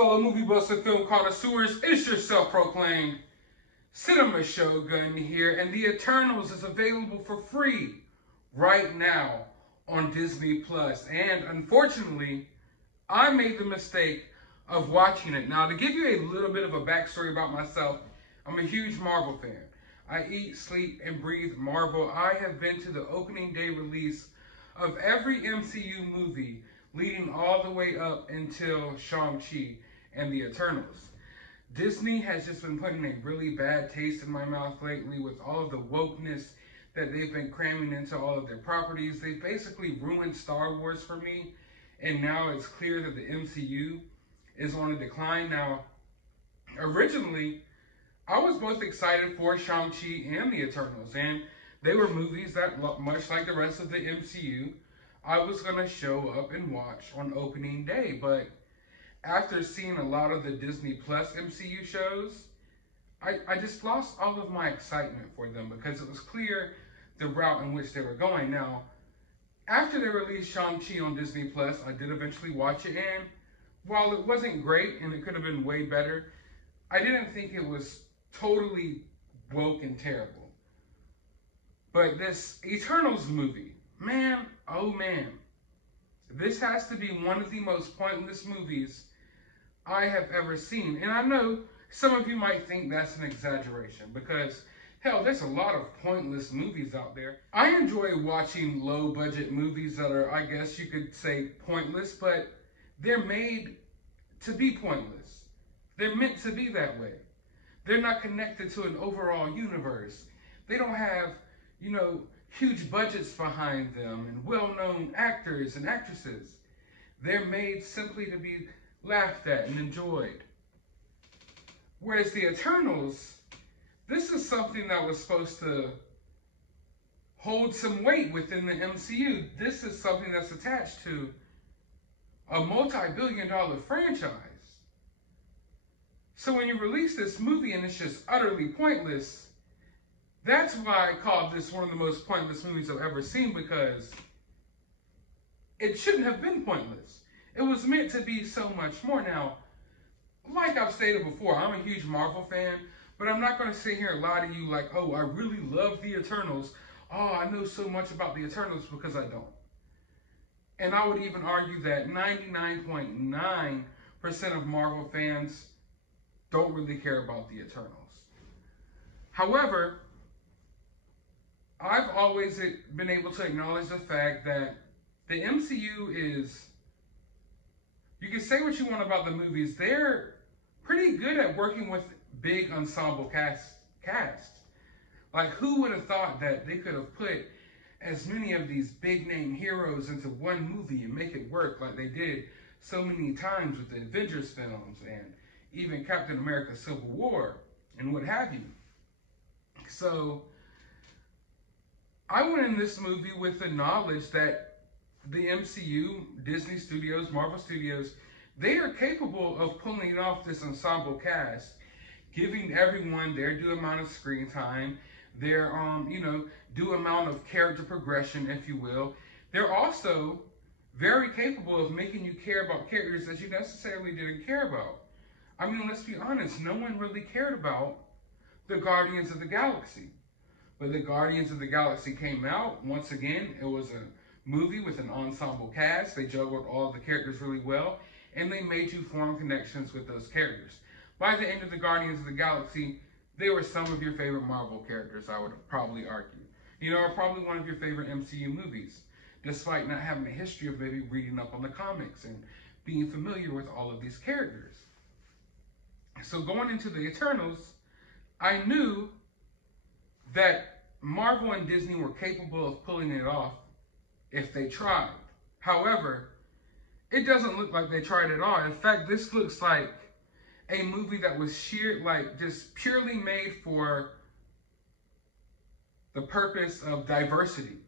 fellow movie buffs and film connoisseurs, it's your self-proclaimed cinema shogun here, and The Eternals is available for free right now on Disney+. And unfortunately, I made the mistake of watching it. Now, to give you a little bit of a backstory about myself, I'm a huge Marvel fan. I eat, sleep, and breathe Marvel. I have been to the opening day release of every MCU movie leading all the way up until Shang-Chi and The Eternals. Disney has just been putting a really bad taste in my mouth lately with all of the wokeness that they've been cramming into all of their properties. They basically ruined Star Wars for me, and now it's clear that the MCU is on a decline. Now, originally, I was both excited for Shang-Chi and The Eternals, and they were movies that, much like the rest of the MCU, I was going to show up and watch on opening day. But after seeing a lot of the Disney Plus MCU shows, I just lost all of my excitement for them because it was clear the route in which they were going. Now, after they released Shang-Chi on Disney Plus, I did eventually watch it, and while it wasn't great and it could have been way better, I didn't think it was totally woke and terrible. But this Eternals movie, man, oh man, this has to be one of the most pointless movies I have ever seen. And I know some of you might think that's an exaggeration because, hell, there's a lot of pointless movies out there. I enjoy watching low-budget movies that are, I guess you could say, pointless, but they're made to be pointless. They're meant to be that way. They're not connected to an overall universe. They don't have, you know, huge budgets behind them and well-known actors and actresses. They're made simply to be laughed at and enjoyed. Whereas The Eternals, this is something that was supposed to hold some weight within the MCU. This is something that's attached to a multi-billion-dollar franchise. So when you release this movie and it's just utterly pointless, that's why I called this one of the most pointless movies I've ever seen, because it shouldn't have been pointless. It was meant to be so much more. Now, like I've stated before, I'm a huge Marvel fan, but I'm not going to sit here and lie to you like, oh, I really love The Eternals. Oh, I know so much about The Eternals, because I don't. And I would even argue that 99.9% of Marvel fans don't really care about The Eternals. However, I've always been able to acknowledge the fact that the MCU is, you can say what you want about the movies, they're pretty good at working with big ensemble casts. Like, who would have thought that they could have put as many of these big name heroes into one movie and make it work like they did so many times with the Avengers films and even Captain America Civil War and what have you. So I went in this movie with the knowledge that the MCU, Disney Studios, Marvel Studios, they are capable of pulling off this ensemble cast, giving everyone their due amount of screen time, their due amount of character progression, if you will. They're also very capable of making you care about characters that you necessarily didn't care about. I mean, let's be honest, no one really cared about the Guardians of the Galaxy. But the Guardians of the Galaxy came out. Once again, it was a movie with an ensemble cast. They juggled all of the characters really well, and they made you form connections with those characters. By the end of the Guardians of the Galaxy, they were some of your favorite Marvel characters, I would probably argue. You know, or probably one of your favorite MCU movies, despite not having a history of maybe reading up on the comics and being familiar with all of these characters. So going into The Eternals, I knew that Marvel and Disney were capable of pulling it off if they tried. However, it doesn't look like they tried at all. In fact, this looks like a movie that was just purely made for the purpose of diversity.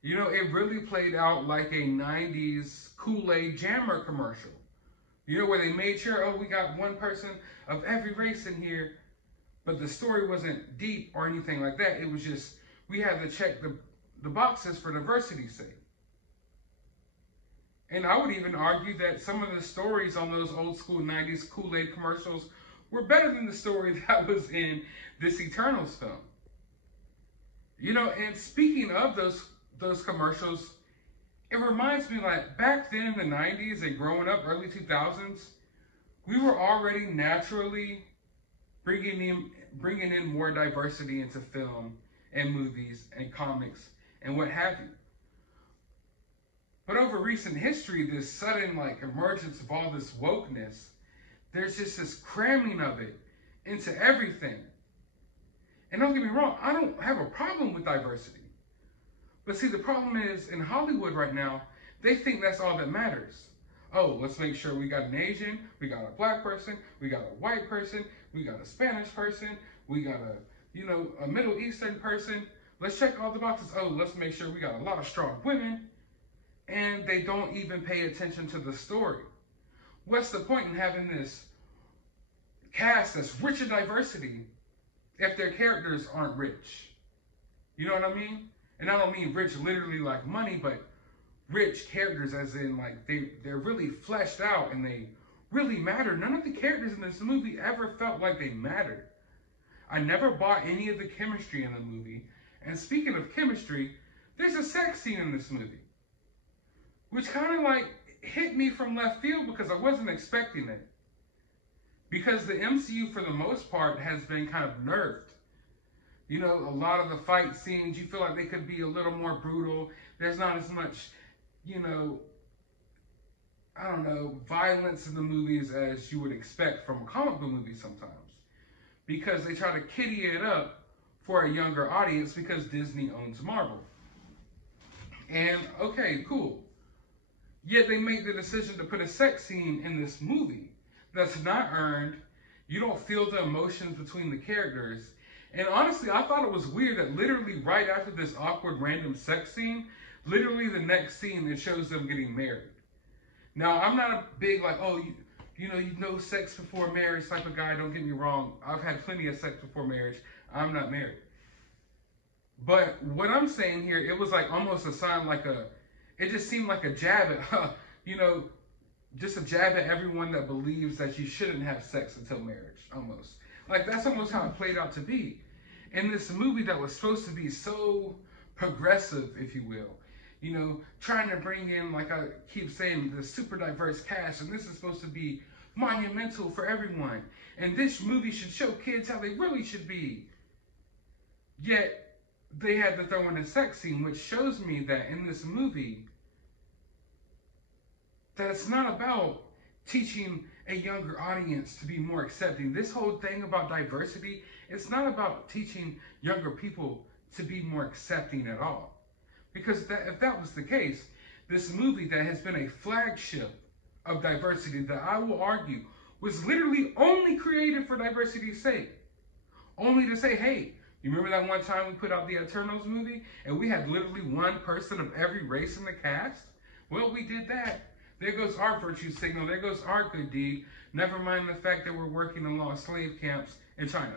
You know, it really played out like a 90s Kool-Aid Jammer commercial. You know, where they made sure, oh, we got one person of every race in here, but the story wasn't deep or anything like that. It was just, we had to check the boxes for diversity's sake. And I would even argue that some of the stories on those old school 90s Kool-Aid commercials were better than the story that was in this Eternals film. You know, and speaking of those commercials, it reminds me, like, back then in the 90s and growing up, early 2000s, we were already naturally bringing in more diversity into film and movies and comics and what have you. But over recent history, this sudden, like, emergence of all this wokeness, there's just this cramming of it into everything. And don't get me wrong, I don't have a problem with diversity. But see, the problem is, in Hollywood right now, they think that's all that matters. Oh, let's make sure we got an Asian, we got a black person, we got a white person, we got a Spanish person, we got a Middle Eastern person. Let's check all the boxes. Oh, let's make sure we got a lot of strong women. And they don't even pay attention to the story. What's the point in having this cast that's rich in diversity if their characters aren't rich? You know what I mean? And I don't mean rich literally like money, but rich characters as in, like, they're really fleshed out and they really matter. None of the characters in this movie ever felt like they mattered. I never bought any of the chemistry in the movie. And speaking of chemistry, there's a sex scene in this movie, which kind of like hit me from left field because I wasn't expecting it. Because the MCU, for the most part, has been kind of nerfed. You know, a lot of the fight scenes, you feel like they could be a little more brutal. There's not as much, you know, I don't know, violence in the movies as you would expect from a comic book movie sometimes. Because they try to kiddie it up for a younger audience because Disney owns Marvel. And, okay, cool. Yet they make the decision to put a sex scene in this movie that's not earned. You don't feel the emotions between the characters. And honestly, I thought it was weird that literally right after this awkward random sex scene, literally the next scene, it shows them getting married. Now, I'm not a big, like, oh, you know sex before marriage type of guy. Don't get me wrong. I've had plenty of sex before marriage. I'm not married. But what I'm saying here, it was like almost a sign, like it just seemed like a jab at, just a jab at everyone that believes that you shouldn't have sex until marriage, almost. Like, that's almost how it played out to be. In this movie that was supposed to be so progressive, if you will, you know, trying to bring in, like I keep saying, the super diverse cast, and this is supposed to be monumental for everyone. And this movie should show kids how they really should be. Yet, they had to throw in a sex scene, which shows me that in this movie, that it's not about teaching a younger audience to be more accepting. This whole thing about diversity, it's not about teaching younger people to be more accepting at all. Because if that was the case, this movie that has been a flagship of diversity that I will argue was literally only created for diversity's sake. Only to say, hey, you remember that one time we put out the Eternals movie and we had literally one person of every race in the cast? Well, we did that. There goes our virtue signal. There goes our good deed. Never mind the fact that we're working in lost slave camps in China.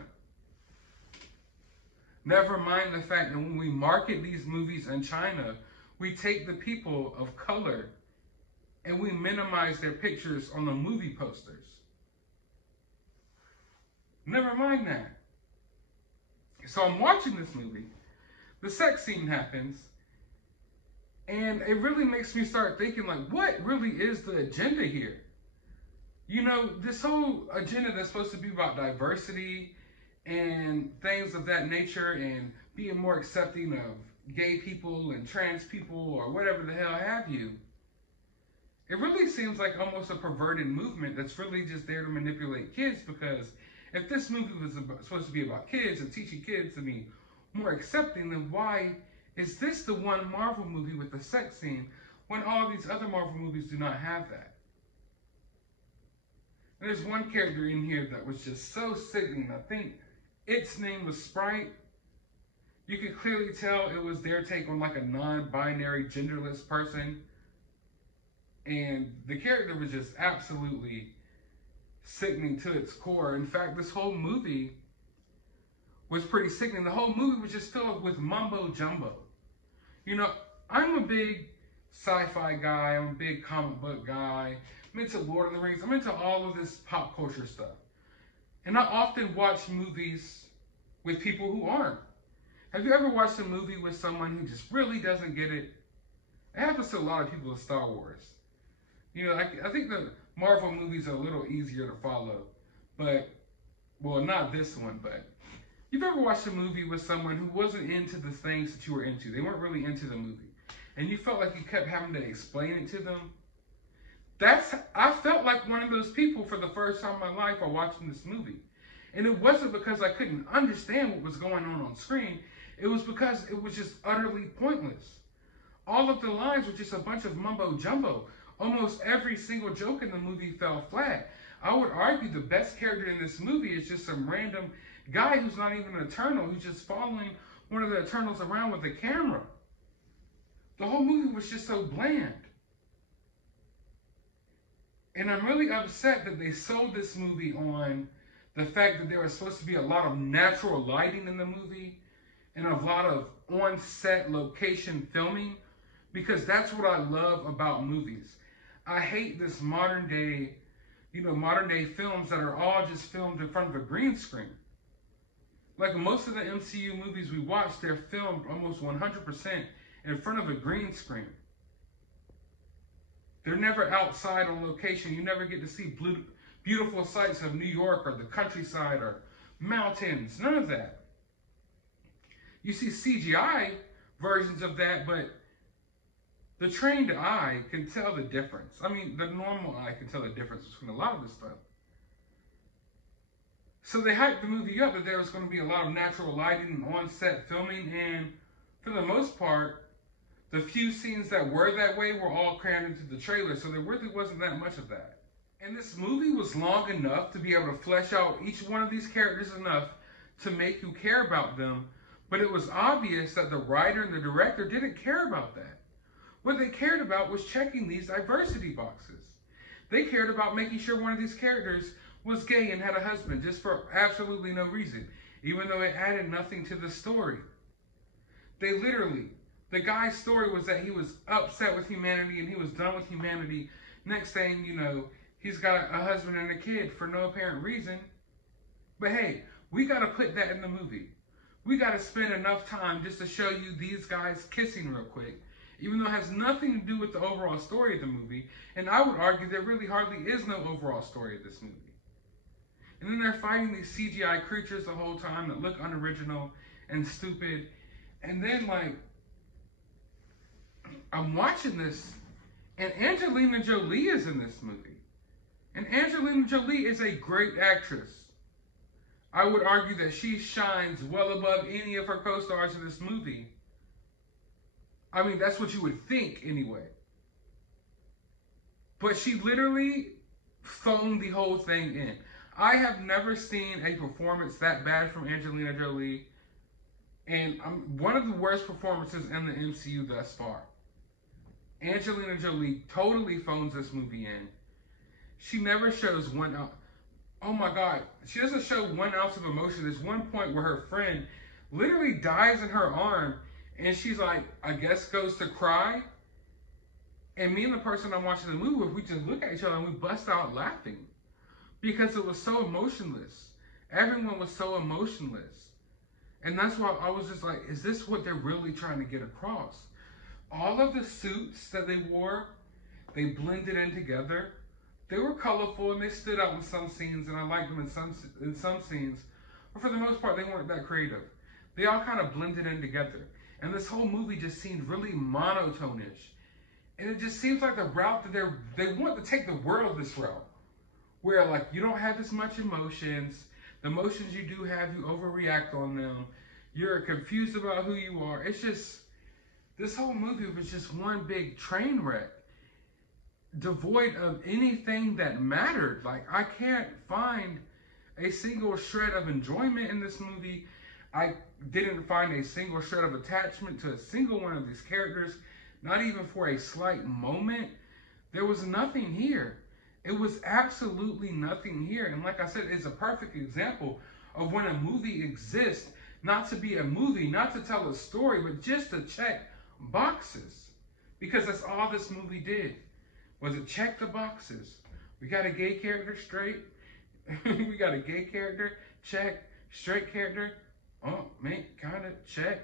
Never mind the fact that when we market these movies in China, we take the people of color and we minimize their pictures on the movie posters. Never mind that. So I'm watching this movie. The sex scene happens. And it really makes me start thinking, like, what really is the agenda here? You know, this whole agenda that's supposed to be about diversity and things of that nature and being more accepting of gay people and trans people or whatever the hell have you. It really seems like almost a perverted movement that's really just there to manipulate kids, because if this movie was supposed to be about kids and teaching kids to be more accepting, then why is this the one Marvel movie with the sex scene when all these other Marvel movies do not have that? And there's one character in here that was just so sickening. I think its name was Sprite. You could clearly tell it was their take on like a non-binary, genderless person. And the character was just absolutely sickening to its core. In fact, this whole movie was pretty sickening. The whole movie was just filled with mumbo jumbo. You know, I'm a big sci-fi guy. I'm a big comic book guy. I'm into Lord of the Rings. I'm into all of this pop culture stuff. And I often watch movies with people who aren't. Have you ever watched a movie with someone who just really doesn't get it? It happens to a lot of people with Star Wars. You know, I think the Marvel movies are a little easier to follow. But, well, not this one, but you've ever watched a movie with someone who wasn't into the things that you were into? They weren't really into the movie. And you felt like you kept having to explain it to them? I felt like one of those people for the first time in my life while watching this movie. And it wasn't because I couldn't understand what was going on screen. It was because it was just utterly pointless. All of the lines were just a bunch of mumbo jumbo. Almost every single joke in the movie fell flat. I would argue the best character in this movie is just some random guy who's not even an Eternal, who's just following one of the Eternals around with a camera. The whole movie was just so bland. And I'm really upset that they sold this movie on the fact that there was supposed to be a lot of natural lighting in the movie and a lot of on-set location filming, because that's what I love about movies. I hate this modern day films that are all just filmed in front of a green screen. Like most of the MCU movies we watch, they're filmed almost 100% in front of a green screen. They're never outside on location. You never get to see beautiful sights of New York or the countryside or mountains. None of that. You see CGI versions of that, but the trained eye can tell the difference. I mean, the normal eye can tell the difference between a lot of this stuff. So they hyped the movie up that there was going to be a lot of natural lighting and on-set filming, and for the most part, the few scenes that were that way were all crammed into the trailer, so there really wasn't that much of that. And this movie was long enough to be able to flesh out each one of these characters enough to make you care about them, but it was obvious that the writer and the director didn't care about that. What they cared about was checking these diversity boxes. They cared about making sure one of these characters was gay and had a husband just for absolutely no reason, even though it added nothing to the story. The guy's story was that he was upset with humanity and he was done with humanity. Next thing you know, he's got a husband and a kid for no apparent reason. But hey, we got to put that in the movie. We got to spend enough time just to show you these guys kissing real quick, even though it has nothing to do with the overall story of the movie. And I would argue there really hardly is no overall story of this movie. And then they're fighting these CGI creatures the whole time that look unoriginal and stupid. And then, like, I'm watching this, and Angelina Jolie is in this movie. And Angelina Jolie is a great actress. I would argue that she shines well above any of her co-stars in this movie. I mean, that's what you would think anyway. But she literally phoned the whole thing in. I have never seen a performance that bad from Angelina Jolie. And one of the worst performances in the MCU thus far. Angelina Jolie totally phones this movie in. She never shows one ounce. Oh my God. She doesn't show 1 ounce of emotion. There's one point where her friend literally dies in her arm. And she's like, I guess goes to cry. And me and the person I'm watching the movie with, we just look at each other and we bust out laughing. Because it was so emotionless. Everyone was so emotionless. And that's why I was just like, is this what they're really trying to get across? All of the suits that they wore, they blended in together. They were colorful and they stood out in some scenes, and I liked them in some scenes. But for the most part, they weren't that creative. They all kind of blended in together. And this whole movie just seemed really monotone-ish. And it just seems like the route that they want to take the world this route. Where, like, you don't have as much emotions. The emotions you do have, you overreact on them. You're confused about who you are. It's just, this whole movie was just one big train wreck. Devoid of anything that mattered. Like, I can't find a single shred of enjoyment in this movie. I didn't find a single shred of attachment to a single one of these characters. Not even for a slight moment. There was nothing here. It was absolutely nothing here. And like I said, it's a perfect example of when a movie exists, not to be a movie, not to tell a story, but just to check boxes. Because that's all this movie did. Was it check the boxes? We got a gay character, straight. We got a gay character, check. Straight character, oh, man, kind of, check.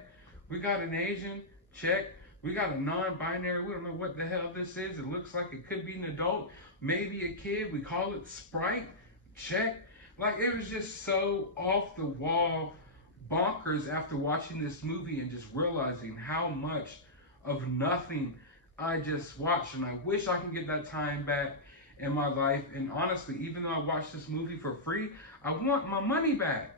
We got an Asian, check. We got a non-binary, we don't know what the hell this is. It looks like it could be an adult, maybe a kid. We call it Sprite, check. Like, it was just so off the wall bonkers after watching this movie and just realizing how much of nothing I just watched. And I wish I could get that time back in my life. And honestly, even though I watched this movie for free, I want my money back.